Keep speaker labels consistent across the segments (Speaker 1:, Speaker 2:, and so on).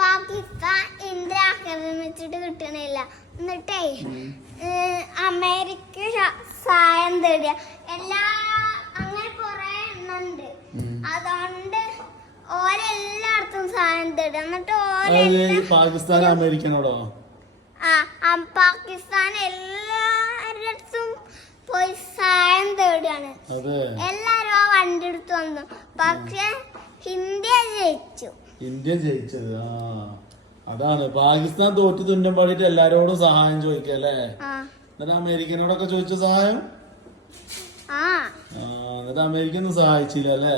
Speaker 1: Pakistan India ആക്രമിച്ചിട്ട് കിട്ടണില്ല. എന്നിട്ടേ America സായം സഹായം തേടിയ. എല്ലാ അങ്ങനെ കുറെ എണ്ണുണ്ട്. അതുകൊണ്ട് ഓരെല്ലായിടത്തും സഹായം തേടുക എന്നിട്ട് ഓരെല്ലാം
Speaker 2: പാകിസ്ഥാൻ അമേരിക്കനോടോ?
Speaker 1: ആ പാകിസ്ഥാൻ എല്ലായിടത്തും പോയി സഹായം തേടുകയാണ്
Speaker 2: അതെ.
Speaker 1: എല്ലാരും ആ വണ്ടി എടുത്തു വന്നു. പക്ഷെ ഇന്ത്യ ജയിച്ചു.
Speaker 2: ഇന്ത്യ ജയിച്ചത്. ആ അതാണ്. പാകിസ്ഥാൻ തോറ്റു തുന്നം പാടിയിട്ട് എല്ലാരോടും സഹായം ചോദിക്കല്ലേ
Speaker 1: അല്ലേ?
Speaker 2: എന്നിട്ട് അമേരിക്കനോടൊക്കെ ചോദിച്ച സഹായം?
Speaker 1: ആ.
Speaker 2: എന്നിട്ട് അമേരിക്ക ഒന്നും സഹായിച്ചില്ല അല്ലേ?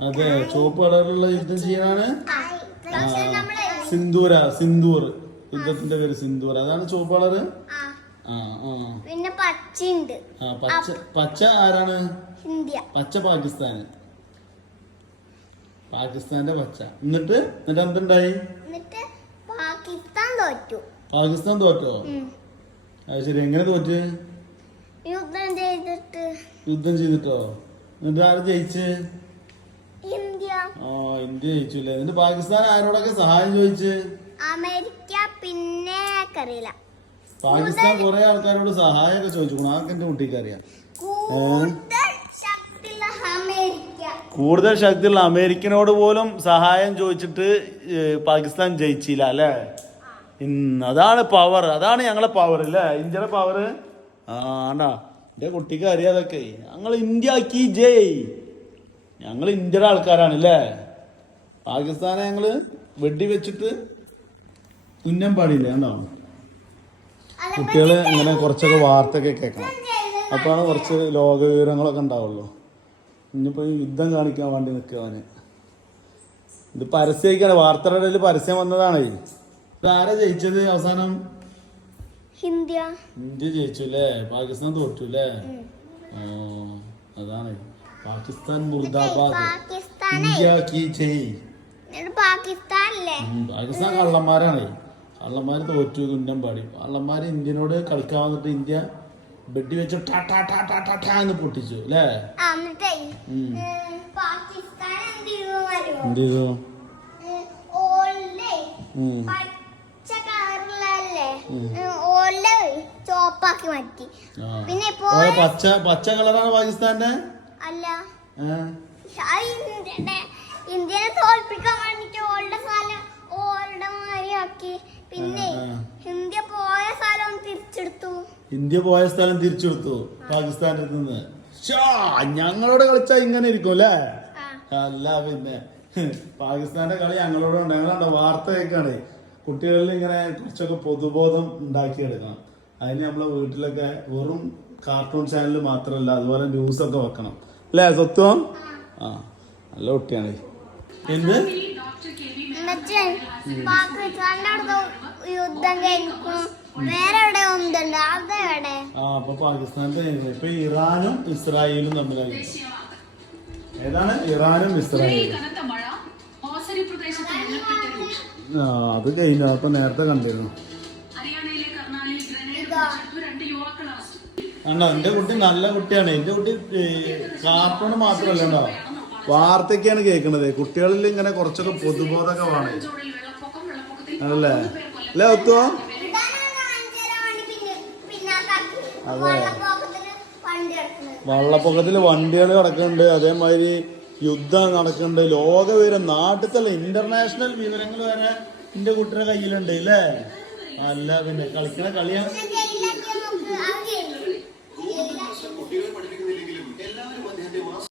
Speaker 2: അതെ ചുവപ്പ് കളറിലുള്ള യുദ്ധം ചെയ്യാനാണ്? സിന്ദൂര സിന്ദൂർ. യുദ്ധത്തിന്റെ പേര് സിന്ദൂർ. അതാണ് ചുവപ്പ് കളറ്?
Speaker 1: പിന്നെ പച്ചയുണ്ട്
Speaker 2: ഉണ്ട് പച്ച പച്ച ആരാണ്?
Speaker 1: ഇന്ത്യ.
Speaker 2: പച്ച പാകിസ്ഥാന് പാകിസ്ഥാന്റെ പച്ച. എന്നിട്ട് എന്നിട്ട് എന്തുണ്ടായി?
Speaker 1: എന്നിട്ട് പാകിസ്ഥാൻ തോറ്റു.
Speaker 2: പാകിസ്ഥാൻ തോറ്റോ. അത് ശരി എങ്ങനെ തോറ്റ്?
Speaker 1: യുദ്ധം ചെയ്തിട്ട്.
Speaker 2: യുദ്ധം ചെയ്തിട്ടോ? എന്നിട്ട് ആര് ജയിച്ച്?
Speaker 1: ഇന്ത്യ.
Speaker 2: ആ ഇന്ത്യ ജയിച്ചു എന്നിട്ട് പാകിസ്ഥാൻ ആരോടൊക്കെ സഹായം ചോദിച്ച്?
Speaker 1: അമേരിക്ക പിന്നെ അറിയില്ല
Speaker 2: പാകിസ്ഥാൻ കുറെ ആൾക്കാരോട് സഹായമൊക്കെ ചോദിച്ചു. അതൊക്കെ എന്റെ കുട്ടിക്ക് അറിയാം
Speaker 1: കൂടുതൽ ശക്തിയുള്ള
Speaker 2: അമേരിക്കനോട് പോലും സഹായം ചോദിച്ചിട്ട് പാകിസ്ഥാൻ ജയിച്ചില്ല അല്ലേ? അതാണ് പവർ അതാണ് ഞങ്ങളെ പവർ അല്ലേ? ഇന്ത്യയുടെ പവർ ആണ്ടാ. എന്റെ കുട്ടിക്ക് അറിയാതൊക്കെ ഞങ്ങൾ ഇന്ത്യ കി ജയ്. ഞങ്ങൾ ഇന്ത്യയുടെ ആൾക്കാരാണ് അല്ലേ? പാകിസ്ഥാനെ ഞങ്ങൾ വെടിവെച്ചിട്ട് തുന്നം പാടില്ല കണ്ടോ? കുട്ടികൾ ഇങ്ങനെ കുറച്ചൊക്കെ വാർത്തയൊക്കെ കേൾക്കണം. അപ്പോഴാണ് കുറച്ച് ലോക വിവരങ്ങളൊക്കെ ഉണ്ടാവുള്ളൂ. ഇനിയിപ്പോൾ ഈ യുദ്ധം കാണിക്കാൻ വേണ്ടി നിൽക്കുവാന് ഇത് പരസ്യമായിക്കാണ്. വാർത്തയുടെ ഇടയിൽ പരസ്യം വന്നതാണ്. ആരാ ജയിച്ചത്? അവസാനം?
Speaker 1: ഇന്ത്യ.
Speaker 2: ഇന്ത്യ ജയിച്ചു അല്ലേ പാകിസ്ഥാൻ തോറ്റു അല്ലേ ഓ അതാണ്. പാകിസ്ഥാൻ മുർദാബാദ്. ഇന്ത്യ കീ
Speaker 1: പാകിസ്ഥാനല്ലേ?
Speaker 2: പാകിസ്ഥാൻ കള്ളന്മാരാണ്. കള്ളന്മാര് തോറ്റു തുന്നം പാടി. അള്ളന്മാർ ഇന്ത്യനോട് കളിക്കാൻ വന്നിട്ട് ഇന്ത്യ ബെഡി വെച്ച് ടാ ടാ ടാ ടാ ടാ ടാ എന്ന് പൊട്ടിച്ചു അല്ലേ?
Speaker 1: എന്ത് ചെയ്തു ചോപ്പാക്കി മാറ്റി. പിന്നെ
Speaker 2: പച്ച പച്ച കളറാണ് പാകിസ്ഥാന്റെ?
Speaker 1: അല്ല. ഇന്ത്യനെ തോൽപ്പിക്കാൻ വേണ്ടിട്ട് ഓൾഡ് സ്ഥലം ഓൾഡ് മാതിരി ആക്കി. പിന്നെ. ഇന്ത്യ പോയ സ്ഥലം തിരിച്ചെടുത്തു.
Speaker 2: ഇന്ത്യ പോയ സ്ഥലം തിരിച്ചെടുത്തു പാകിസ്ഥാനിൽ നിന്ന്. ഞങ്ങളോട് കളിച്ചാ ഇങ്ങനെ ഇരിക്കും അല്ലേ? അല്ല പിന്നെ പാകിസ്ഥാന്റെ കളി ഞങ്ങളോട് ഉണ്ട്. ഞങ്ങളുണ്ടോ വാർത്ത കേൾക്കാണ്. കുട്ടികളിൽ ഇങ്ങനെ കുറച്ചൊക്കെ പൊതുബോധം ഉണ്ടാക്കിയെടുക്കണം. അതിന് നമ്മളെ വീട്ടിലൊക്കെ വെറും കാർട്ടൂൺ ചാനൽ മാത്രമല്ല അതുപോലെ ന്യൂസ് ഒക്കെ വെക്കണം. അല്ലേ സത്വം ആ. നല്ല കുട്ടിയാണ്. എന്ത്?
Speaker 1: എന്നുവെച്ചാ പാകിസ്ഥാന്റെ അടുത്ത് യുദ്ധം കഴിഞ്ഞിരിക്കുന്നു വേറെ എവിടെ ഒന്നുണ്ട് അതെവിടെ
Speaker 2: ആ അപ്പൊ പാകിസ്ഥാന്റെ ഇപ്പൊ ഇറാനും ഇസ്രായേലും തമ്മിലാണ് ഏതാണ്? ഇറാനും ഇസ്രായേലും. ആ അത് കഴിഞ്ഞു. അപ്പൊ നേരത്തെ കണ്ടിരുന്നു. ആണോ എന്റെ കുട്ടി നല്ല കുട്ടിയാണ്. എന്റെ കുട്ടി കാർട്ടൂൺ മാത്രമല്ല വാർത്തയൊക്കെയാണ് കേൾക്കണത്. കുട്ടികളിൽ ഇങ്ങനെ കുറച്ചൊക്കെ
Speaker 3: പൊതുബോധകമാണ്
Speaker 2: അല്ലേ അല്ലേ ഒത്തുവോ? അതെ. വള്ളപ്പൊക്കത്തിൽ വണ്ടികൾ കിടക്കുന്നുണ്ട്. അതേമാതിരി യുദ്ധം നടക്കുന്നുണ്ട്. ലോക വിവരം നാട്ടിലല്ല ഇന്റർനാഷണൽ വിവരങ്ങൾ വരെ എന്റെ കുട്ടിയുടെ കയ്യിലുണ്ട് അല്ലേ അല്ല പിന്നെ കളിക്കണ കളിയാണ്